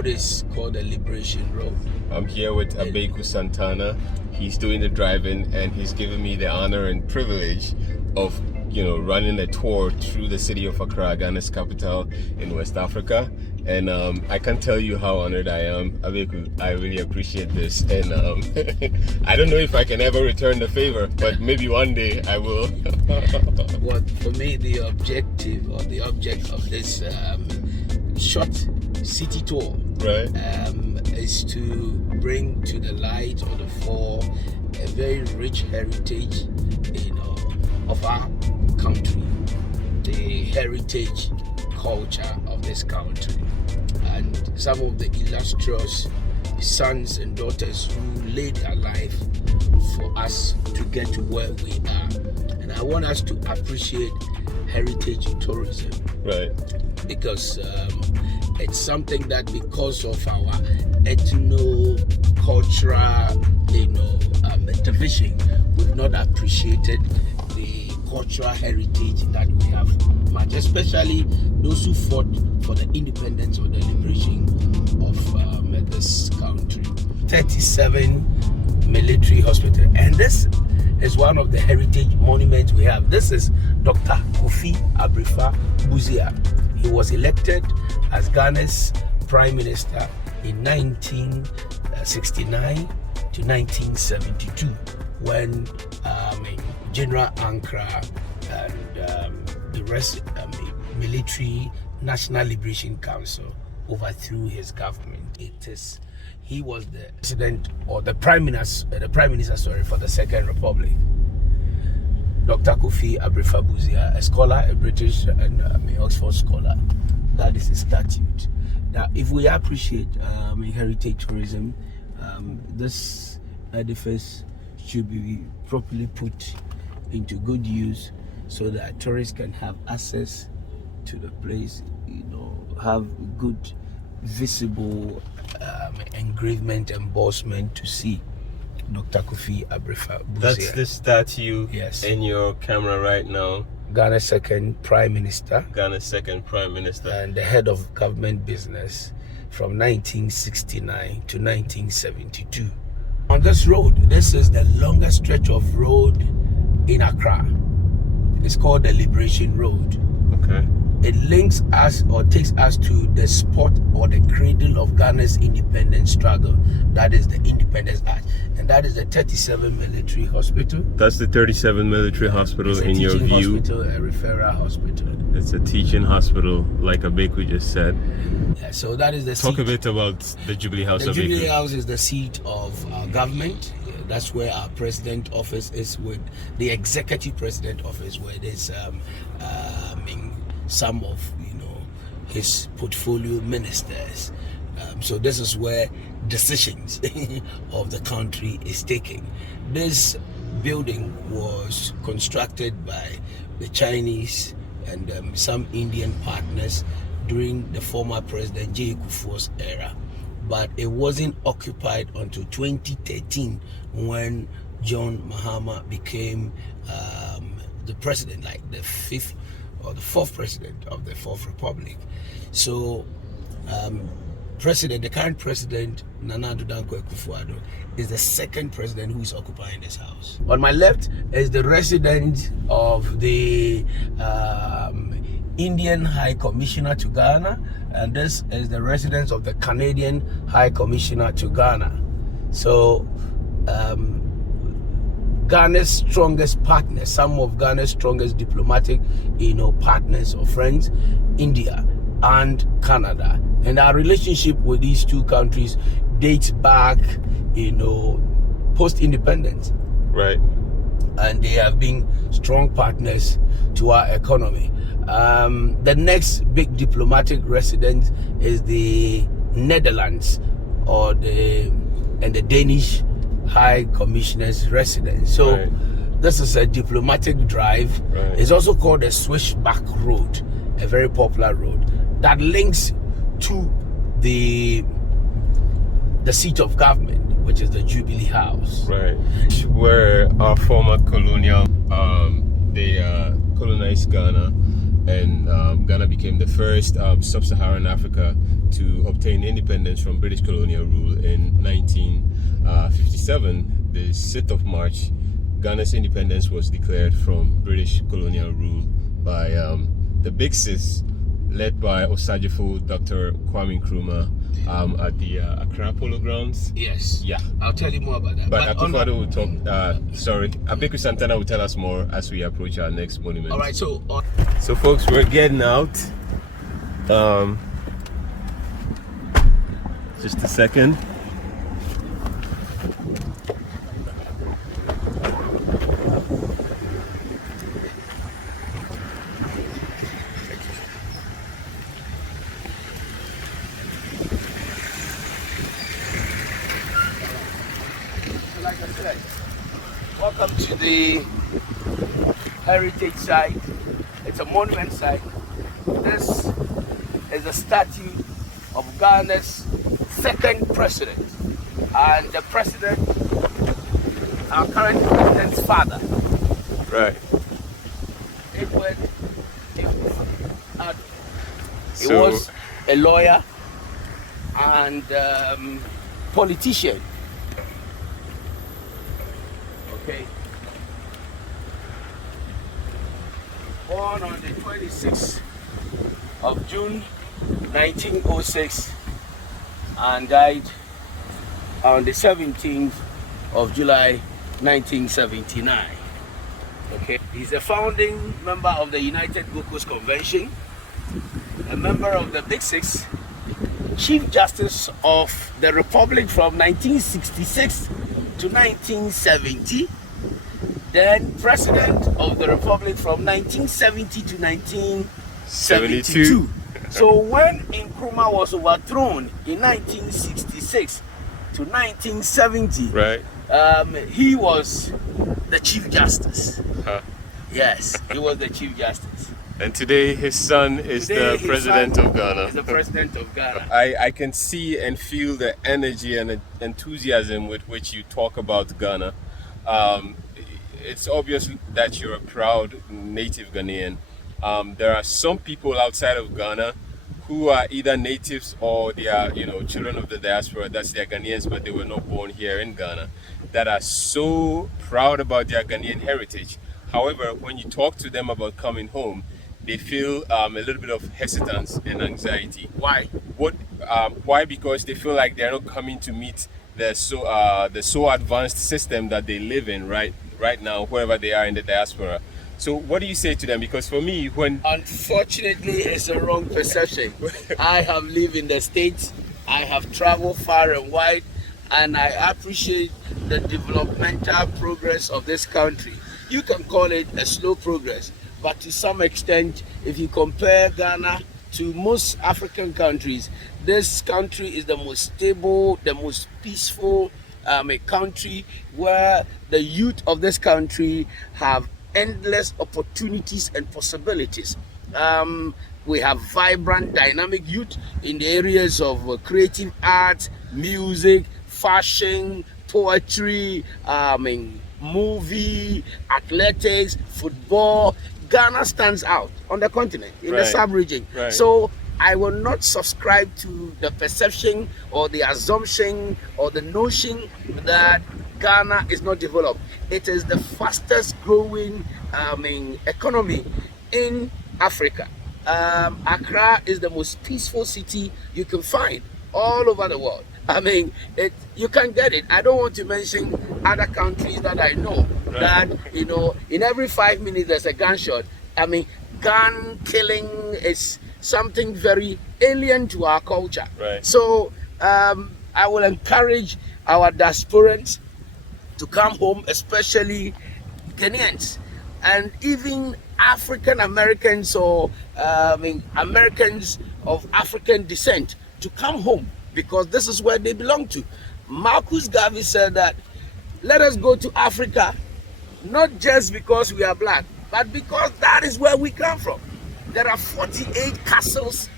road is called the Liberation Road. I'm here with Abeiku Santana. He's doing the driving, and he's given me the honor and privilege of, running a tour through the city of Accra, Ghana's capital in West Africa. And I can't tell you how honored I am. Abeiku, I really appreciate this. And I don't know if I can ever return the favor, but maybe one day I will. Well, for me, the objective or the object of this short city tour, right, is to bring to the light or the fore a very rich heritage, of our country, the heritage culture of this country, and some of the illustrious sons and daughters who laid their life for us to get to where we are. And I want us to appreciate heritage tourism, right, because it's something that, because of our ethno-cultural division, we've not appreciated the cultural heritage that we have much, especially those who fought for the independence or the liberation of this country. 37 military hospital, and this is one of the heritage monuments we have. This is Dr. Kofi Abrefa Buzia. He was elected as Ghana's Prime Minister in 1969 to 1972, when General Accra and the rest military National Liberation Council overthrew his government. He was the president or the prime minister for the Second Republic. Dr. Kofi Abrefa Buzia, a scholar, a British and Oxford scholar. That is a statute. That if we appreciate heritage tourism, this edifice should be properly put into good use so that tourists can have access to the place, have good visible engravement, embossment to see Dr. Kofi Abrefa Buzia. That's the statue, yes, in your camera right now. Ghana's second Prime Minister. Ghana's second Prime Minister. And the head of government business from 1969 to 1972. On this road, this is the longest stretch of road in Accra. It's called the Liberation Road. Okay. It links us or takes us to the spot or the cradle of Ghana's independence struggle. That is the Independence Arch. And that is the 37 military hospital. That's the 37 military hospital in your view? It's a teaching hospital, a referral hospital. It's a teaching hospital, like Abeiku just said. Yeah, so that is the Talk a bit about the Jubilee House. The Jubilee House is the seat of our government. That's where our president office is, with the executive president office, where there's some of his portfolio ministers. So this is where decisions of the country is taken. This building was constructed by the Chinese and some Indian partners during the former President J. Kufuor's era, but it wasn't occupied until 2013 when John Mahama became the president, like the fifth or the fourth president of the Fourth Republic. So the current president, Nana Addo Dankwa Akufo-Addo, is the second president who is occupying this house. On my left is the residence of the Indian High Commissioner to Ghana, and this is the residence of the Canadian High Commissioner to Ghana. So Ghana's strongest partners, some of Ghana's strongest diplomatic partners or friends, India and Canada. And our relationship with these two countries dates back, post-independence. Right. And they have been strong partners to our economy. The next big diplomatic residence is the Netherlands and the Danish High Commissioner's residence. So right, this is a diplomatic drive. Right. It's also called the Switchback Road, a very popular road that links to the seat of government, which is the Jubilee House. Right. Where our former colonial, they colonized Ghana, and Ghana became the first sub-Saharan Africa to obtain independence from British colonial rule in 1957, the 6th of March, Ghana's independence was declared from British colonial rule by the Big Sis, led by Osajifo Dr. Kwame Nkrumah at the Accra Polo Grounds. Yes. Yeah. I'll tell you more about that. But Akufo-Addo will talk, Abeiku Santana will tell us more as we approach our next monument. All right, so folks, we're getting out. Just a second. like I said, welcome to the heritage site. It's a monument site. This is a statue of Ghana's second president, and the president, our current president's father. Right. Edward Addo. He was a lawyer and politician. Okay. Born on the 26th of June 1906 and died on the 17th of July 1979. Okay. He's a founding member of the United Gold Coast Convention, a member of the Big Six, Chief Justice of the Republic from 1966 to 1970, then President of the Republic from 1970 to 1972. So when Nkrumah was overthrown in 1966 to 1970, right, he was the Chief Justice. Yes, he was the Chief Justice. And today his son is the President of Ghana. Is the President of Ghana. I can see and feel the energy and enthusiasm with which you talk about Ghana. It's obvious that you're a proud native Ghanaian. There are some people outside of Ghana who are either natives or they are, children of the diaspora. That's their Ghanaians, but they were not born here in Ghana, that are so proud about their Ghanaian heritage. However, when you talk to them about coming home, they feel a little bit of hesitance and anxiety. Why? Why? Because they feel like they're not coming to meet the so advanced system that they live in right now, wherever they are in the diaspora. So what do you say to them? Because for me, unfortunately, it's a wrong perception. I have lived in the States, I have traveled far and wide, and I appreciate the developmental progress of this country. You can call it a slow progress, but to some extent, if you compare Ghana to most African countries, this country is the most stable, the most peaceful a country where the youth of this country have endless opportunities and possibilities. We have vibrant, dynamic youth in the areas of creative art, music, fashion, poetry, movie, athletics, football. Ghana stands out on the continent, in the sub-region. Right. So I will not subscribe to the perception or the assumption or the notion that Ghana is not developed. It is the fastest growing economy in Africa. Accra is the most peaceful city you can find all over the world. You can get it. I don't want to mention other countries that I know that, in every 5 minutes there's a gunshot. Gun killing is something very alien to our culture. Right. So I will encourage our diasporans to come home, especially Ghanaians and even African Americans or Americans of African descent to come home, because this is where they belong to. Marcus Garvey said that let us go to Africa, not just because we are black, but because that is where we come from. There are 48 castles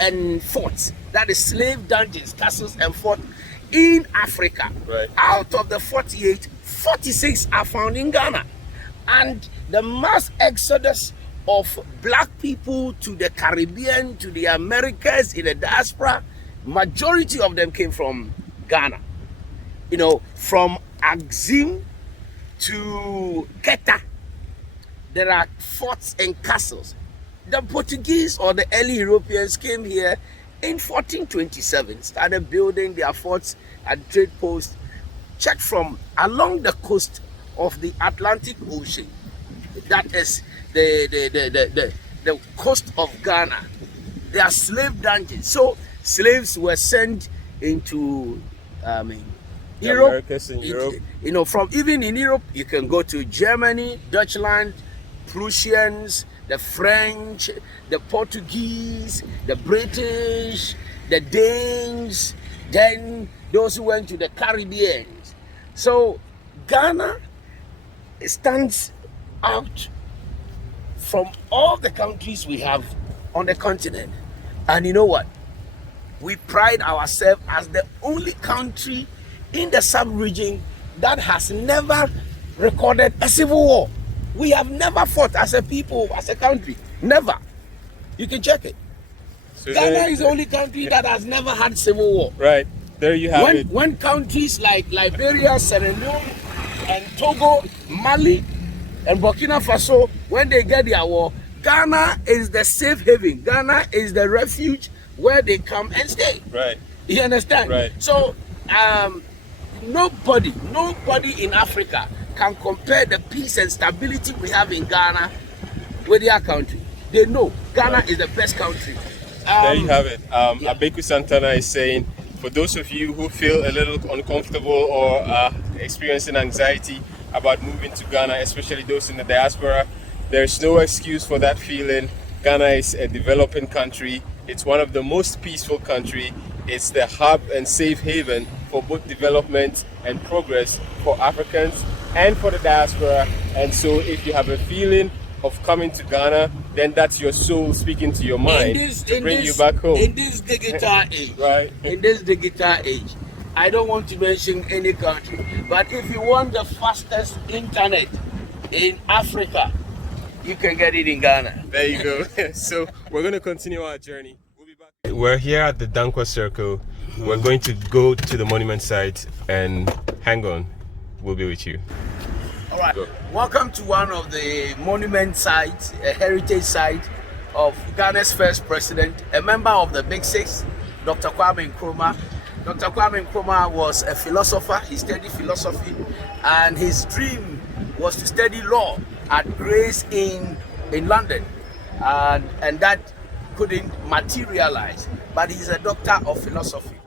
and forts, that is slave dungeons, castles and forts in Africa. Right. Out of the 48, 46 are found in Ghana. And the mass exodus of black people to the Caribbean, to the Americas, in the diaspora, majority of them came from Ghana. From Axim to Keta, there are forts and castles. The Portuguese or the early Europeans came here in 1427, started building their forts and trade posts. Check from along the coast of the Atlantic Ocean. That is the coast of Ghana. There are slave dungeons. So slaves were sent into Europe. Americas and Europe. From even in Europe, you can go to Germany, Deutschland, Prussians, the French, the Portuguese, the British, the Danes, then those who went to the Caribbean. So Ghana stands out from all the countries we have on the continent. And you know what? We pride ourselves as the only country in the sub-region that has never recorded a civil war. We have never fought as a people, as a country. Never. You can check it. So Ghana is the only country that has never had civil war. Right. There you have it. When countries like Liberia, Sierra Leone, and Togo, Mali, and Burkina Faso, when they get their war, Ghana is the safe haven. Ghana is the refuge where they come and stay. Right. You understand? Right. So, nobody in Africa can compare the peace and stability we have in Ghana with their country. They know Ghana is the best country. There you have it. Abeiku Santana is saying, for those of you who feel a little uncomfortable or experiencing anxiety about moving to Ghana, especially those in the diaspora, there's no excuse for that feeling. Ghana is a developing country. It's one of the most peaceful countries. It's the hub and safe haven for both development and progress for Africans and for the diaspora. And so if you have a feeling of coming to Ghana, then that's your soul speaking to your mind to bring you back home. In this digital age, right? In this digital age, I don't want to mention any country, but if you want the fastest internet in Africa, you can get it in Ghana. There you go. So we're going to continue our journey. We'll be back. We're here at the Dankwa Circle. We're going to go to the monument site and hang on. We'll be with you. All right. Go. Welcome to one of the monument sites, a heritage site of Ghana's first president, a member of the Big Six, Dr. Kwame Nkrumah. Dr. Kwame Nkrumah was a philosopher. He studied philosophy, and his dream was to study law at Grace in London, and that couldn't materialize. But he's a doctor of philosophy.